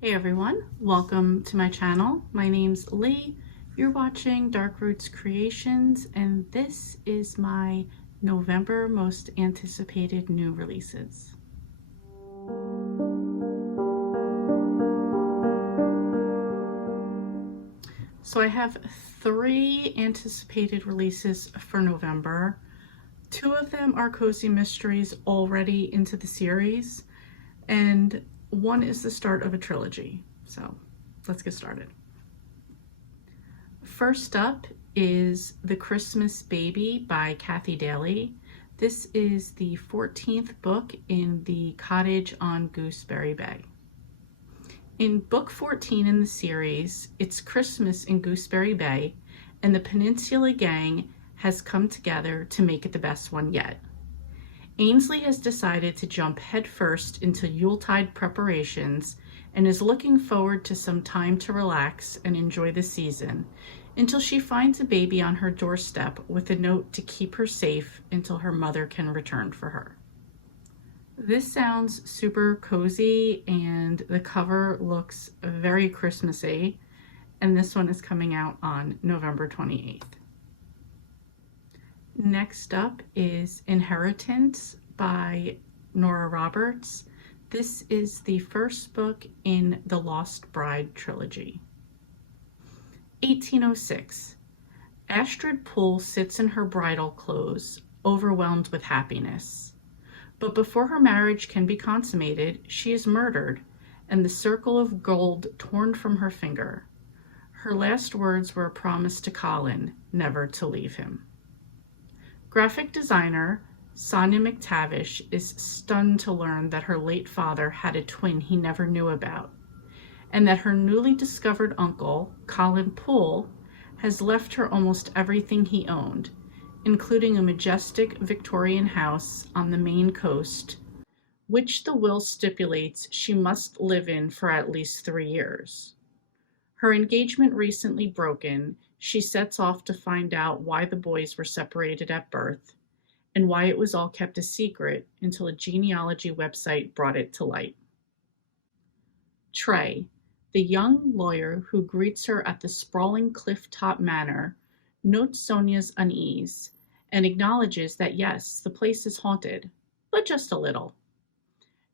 Hey everyone, welcome to my channel. My name's Lee. You're watching Dark Roots Creations, and this is my November most anticipated new releases. So I have 3 anticipated releases for November. 2 of them are cozy mysteries already into the series, and 1 is the start of a trilogy. So let's get started. First up is The Christmas Baby by Kathy Daly. This is the 14th book in the Cottage on Gooseberry Bay. In book 14 in the series, it's Christmas in Gooseberry Bay, and the Peninsula Gang has come together to make it the best one yet. Ainsley has decided to jump headfirst into Yuletide preparations and is looking forward to some time to relax and enjoy the season until she finds a baby on her doorstep with a note to keep her safe until her mother can return for her. This sounds super cozy and the cover looks very Christmassy, and this one is coming out on November 28th. Next up is Inheritance by Nora Roberts. This is the first book in the Lost Bride trilogy. 1806. Astrid Poole sits in her bridal clothes, overwhelmed with happiness. But before her marriage can be consummated, she is murdered, and the circle of gold torn from her finger. Her last words were a promise to Colin never to leave him. Graphic designer Sonia McTavish is stunned to learn that her late father had a twin he never knew about, and that her newly discovered uncle, Colin Poole, has left her almost everything he owned, including a majestic Victorian house on the Maine coast, which the will stipulates she must live in for at least 3 years. Her engagement recently broken, she sets off to find out why the boys were separated at birth and why it was all kept a secret until a genealogy website brought it to light. Trey, the young lawyer who greets her at the sprawling cliff-top manor, notes Sonia's unease and acknowledges that yes, the place is haunted, but just a little.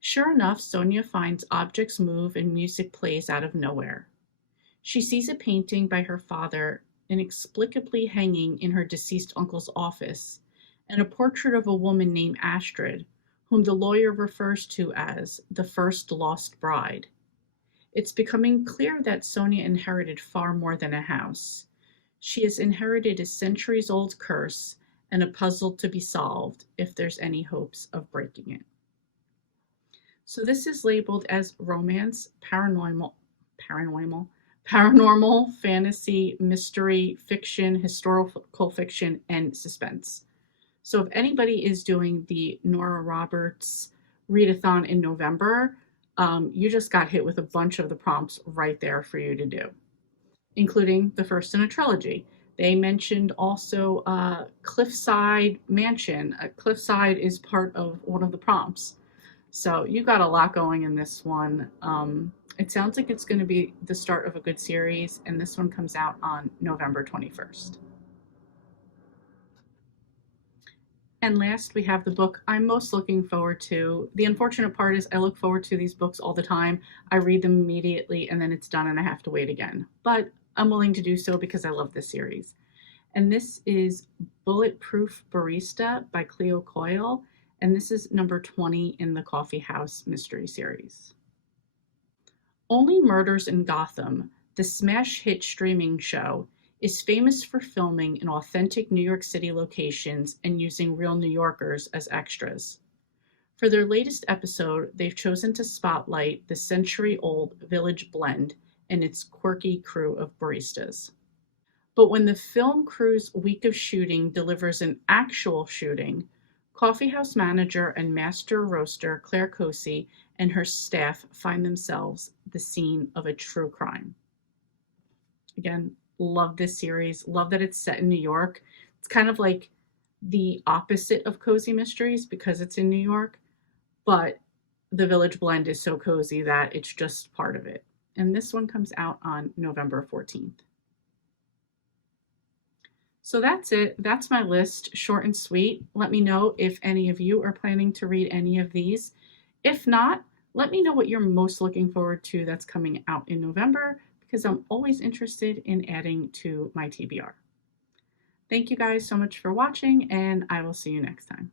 Sure enough, Sonia finds objects move and music plays out of nowhere. She sees a painting by her father inexplicably hanging in her deceased uncle's office, and a portrait of a woman named Astrid, whom the lawyer refers to as the first lost bride. It's becoming clear that Sonia inherited far more than a house. She has inherited a centuries-old curse and a puzzle to be solved if there's any hopes of breaking it. So this is labeled as romance, paranormal, fantasy, mystery, fiction, historical fiction, and suspense. So if anybody is doing the Nora Roberts readathon in November, you just got hit with a bunch of the prompts right there for you to do, including the first in a trilogy. They mentioned also Cliffside Mansion. Cliffside is part of one of the prompts. So you got a lot going in this one. It sounds like it's going to be the start of a good series, and this one comes out on November 21st. And last, we have the book I'm most looking forward to. The unfortunate part is I look forward to these books all the time. I read them immediately, and then it's done, and I have to wait again. But I'm willing to do so because I love this series. And this is Bulletproof Barista by Cleo Coyle, and this is number 20 in the Coffee House Mystery Series. Only Murders in Gotham, the smash hit streaming show, is famous for filming in authentic New York City locations and using real New Yorkers as extras. For their latest episode, they've chosen to spotlight the century-old Village Blend and its quirky crew of baristas. But when the film crew's week of shooting delivers an actual shooting, coffeehouse manager and master roaster Claire Cosi and her staff find themselves the scene of a true crime. Again, love this series. Love that it's set in New York. It's kind of like the opposite of cozy mysteries because it's in New York, but the Village Blend is so cozy that it's just part of it. and this one comes out on November 14th. So that's it. That's my list, short and sweet. Let me know if any of you are planning to read any of these. If not, let me know what you're most looking forward to that's coming out in November, because I'm always interested in adding to my TBR. Thank you guys so much for watching, and I will see you next time.